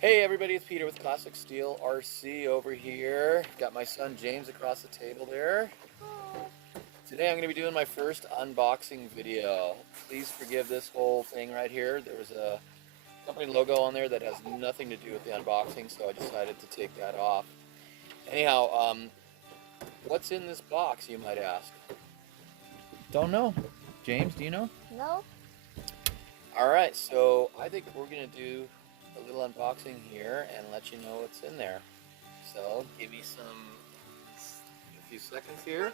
Hey everybody, it's Peter with ClassicSteelRC over here. Got my son James across the table there. Today I'm going to be doing my first unboxing video. Please forgive this whole thing right here. There was a company logo on there that has nothing to do with the unboxing, so I decided to take that off. Anyhow, what's in this box, you might ask? Don't know. James, do you know? No. Alright, so I think we're going to do a little unboxing here and let you know what's in there. So give me a few seconds here.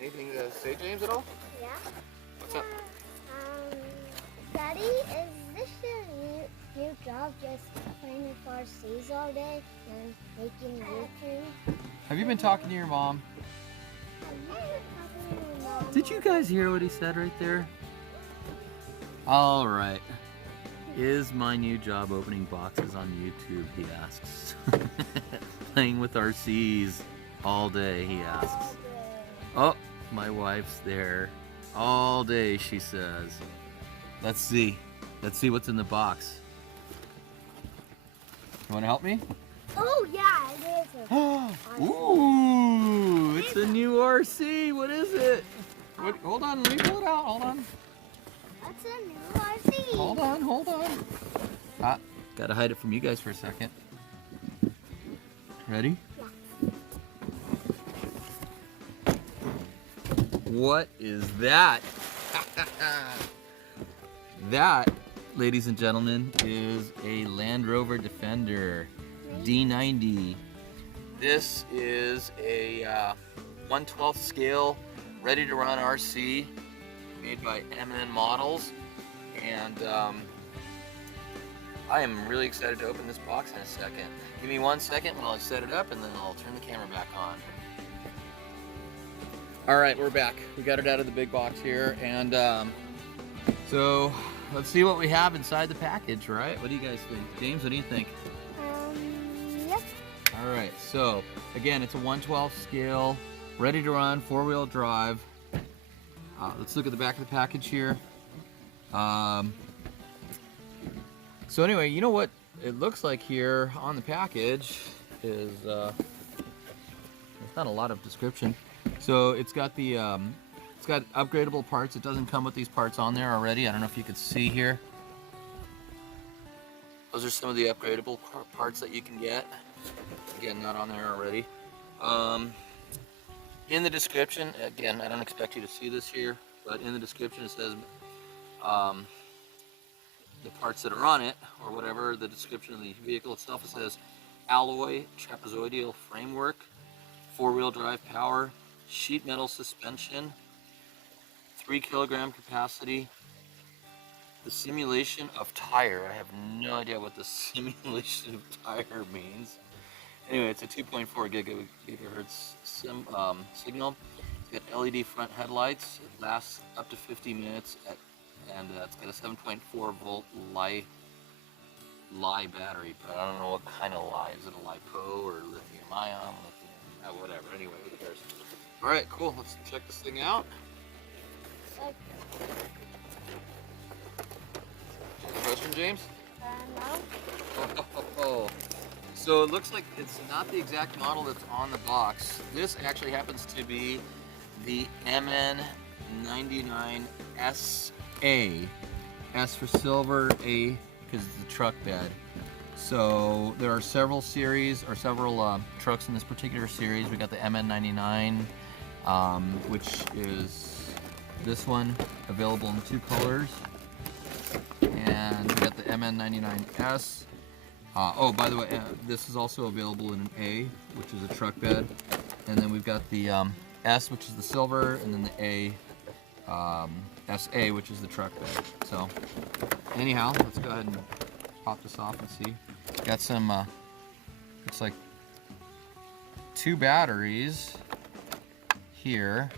Anything to say, James, at all? Yeah. What's up? Daddy, is this your new job, just playing with RCs all day and making YouTube? Have you been talking to your mom? Did you guys hear what he said right there? All right. Is my new job opening boxes on YouTube, he asks. Playing with RCs all day, he asks. Oh, my wife's there. All day, she says. Let's see. Let's see what's in the box. You want to help me? Oh, yeah, it is. Ooh, it's a new RC. What is it? What, hold on, let me pull it out. Hold on. That's a new RC. Hold on, hold on. Ah, gotta hide it from you guys for a second. Ready? Yeah. What is that? That, ladies and gentlemen, is a Land Rover Defender D90. This is a 1/12 scale, ready to run RC, made by MN Models, and I am really excited to open this box in a second. Give me 1 second while I set it up and then I'll turn the camera back on. Alright, we're back. We got it out of the big box here, and so let's see what we have inside the package, right? What do you guys think? James, what do you think? Yep. Alright, so again, it's a 1/12 scale, ready to run, 4-wheel drive. Let's look at the back of the package here. So anyway, you know what it looks like here on the package is, there's not a lot of description. So it's got the, it's got upgradable parts. It doesn't come with these parts on there already. I don't know if you can see here. Those are some of the upgradable parts that you can get. Again, not on there already. In the description, again, I don't expect you to see this here, but in the description it says the parts that are on it, or whatever, the description of the vehicle itself, it says alloy trapezoidal framework, 4-wheel drive power, sheet metal suspension, 3 kilogram capacity, the simulation of tire. I have no idea what the simulation of tire means. Anyway, it's a 2.4 gigahertz signal. It's got LED front headlights. It lasts up to 50 minutes, and it's got a 7.4 volt Li battery, but I don't know what kind of Li. Is it a LiPo or lithium ion? Whatever. Anyway, who cares? All right, cool. Let's check this thing out. Question, James? No. So it looks like it's not the exact model that's on the box. This actually happens to be the MN99S-A. S for silver, A because it's the truck bed. So there are several series, or several trucks in this particular series. We got the MN99, which is this one, available in 2 colors. And we got the MN99S. Oh, by the way, this is also available in an A, which is a truck bed. And then we've got the S, which is the silver, and then the A, SA, which is the truck bed. So, anyhow, let's go ahead and pop this off and see. Got some, looks like 2 batteries here.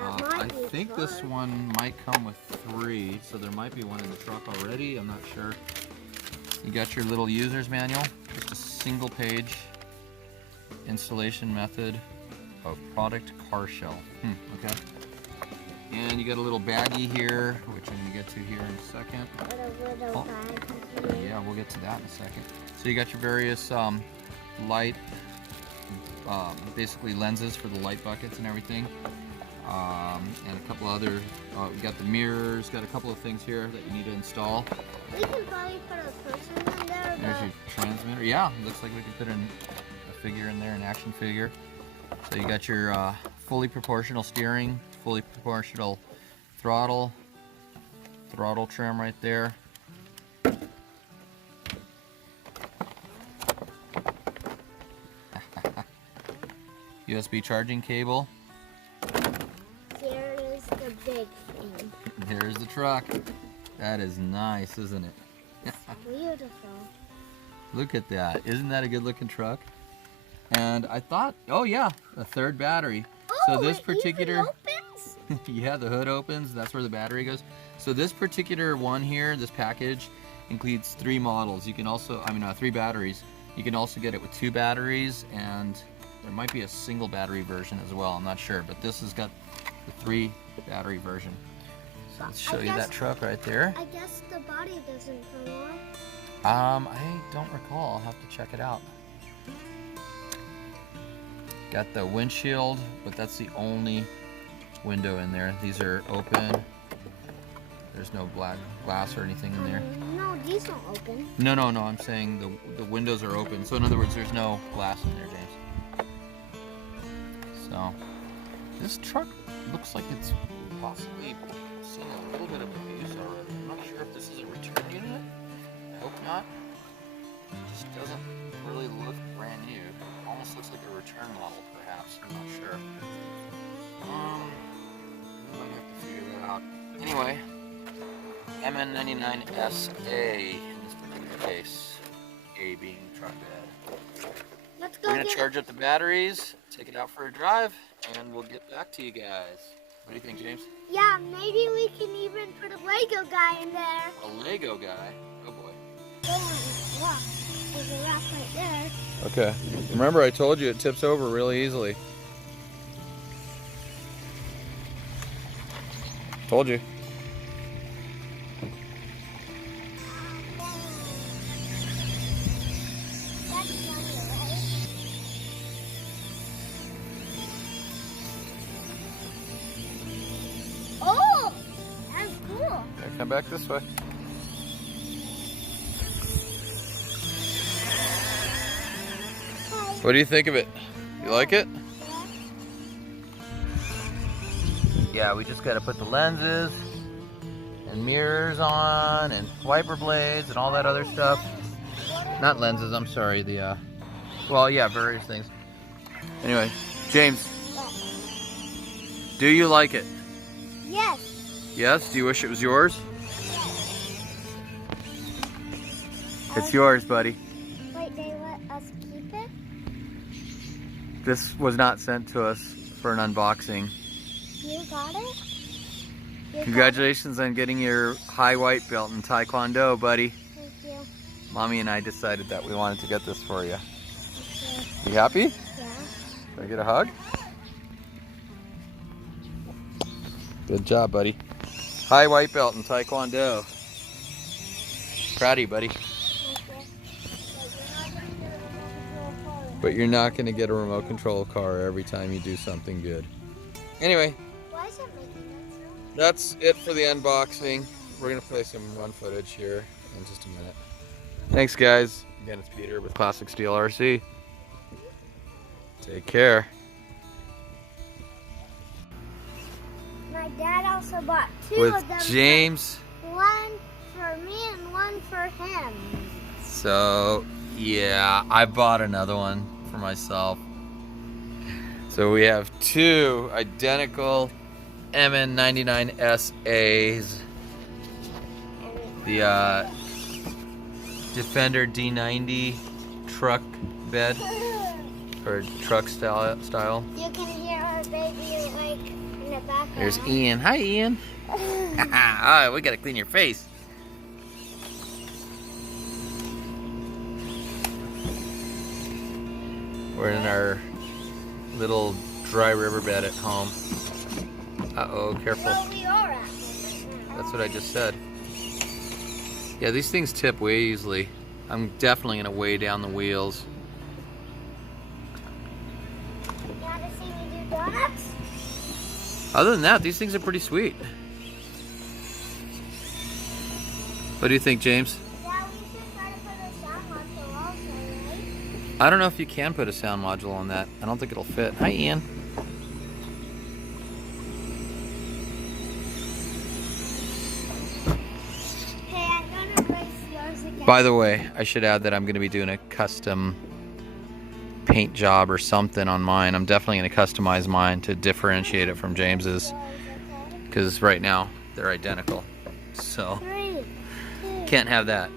I think this one might come with 3, so there might be one in the truck already. I'm not sure. You got your little user's manual, just a single page installation method of product car shell. Okay. And you got a little baggie here, which I'm going to get to here in a second. What a little baggie. Yeah, we'll get to that in a second. So you got your various light, basically lenses for the light buckets and everything. And a couple other, we got the mirrors, got a couple of things here that you need to install. We can probably put a person in there. There's your transmitter. Yeah, looks like we could put a figure in there, an action figure. So you got your fully proportional steering, fully proportional throttle trim right there. USB charging cable. There is the big thing. There's the truck. That is nice, isn't it? Beautiful. Look at that. Isn't that a good looking truck? And I thought, oh yeah, a third battery. Oh, so this it particular, even opens? yeah, the hood opens. That's where the battery goes. So this particular one here, this package, includes 3 models. You can also, 3 batteries. You can also get it with 2 batteries, and there might be a single battery version as well. I'm not sure, but this has got the 3 battery version. So let's show you that truck right there. I guess the body doesn't come on. I don't recall. I'll have to check it out. Got the windshield, but that's the only window in there. These are open. There's no black glass or anything in there. No, these don't open. No. I'm saying the windows are open. So in other words, there's no glass in there, James. So this truck looks like it's possibly seen a little bit of abuse already. I'm not sure if this is a return unit. I hope not. It just doesn't really look brand new. It almost looks like a return model, perhaps. I'm not sure. Might have to figure that out. Anyway, MN99S-A in this particular case. A being truck bed. Let's go. We're gonna charge up the batteries, take it out for a drive, and we'll get back to you guys. What do you think, James? Yeah, maybe we can even put a Lego guy in there. A Lego guy? Oh boy. Look, there's a rack right there. Okay. Remember, I told you it tips over really easily. Told you. That's funny, right? Oh, that's cool. Yeah, come back this way. What do you think of it? You like it? Yeah, we just gotta put the lenses and mirrors on and wiper blades and all that other stuff. Not lenses, I'm sorry, well, yeah, various things. Anyway, James, do you like it? Yes. Yes? Do you wish it was yours? It's yours, buddy. Wait, they let us keep it? This was not sent to us for an unboxing. You got it? You Congratulations on getting your high white belt in Taekwondo, buddy. Thank you. Mommy and I decided that we wanted to get this for you. Okay. You happy? Yeah. Can I get a hug? Good job, buddy. High white belt in Taekwondo. Proud of you, buddy. But you're not going to get a remote control car every time you do something good. Anyway, Why is it making that sound? that's it for the unboxing. We're going to play some run footage here in just a minute. Thanks, guys. Again, it's Peter with ClassicSteelRC. Take care. My dad also bought 2 With of them. James. One for me and one for him. So, yeah, I bought another one for myself. So we have 2 identical MN99S-A's. The Defender D90 truck bed, or truck style. You can hear our baby like in the background. There's Ian. Hi, Ian. Oh, we gotta clean your face. We're in our little dry riverbed at home. Uh-oh, careful. Well, we are at home right now. That's what I just said. Yeah, these things tip way easily. I'm definitely gonna weigh down the wheels. You wanna see me do donuts? Other than that, these things are pretty sweet. What do you think, James? Yeah, we should try to put a sound module also, right? I don't know if you can put a sound module on that. I don't think it'll fit. Hi, Ian. Hey, I'm gonna race yours again. By the way, I should add that I'm gonna be doing a custom paint job or something on mine. I'm definitely gonna customize mine to differentiate it from James's, because right now they're identical. So 3, 2, can't have that.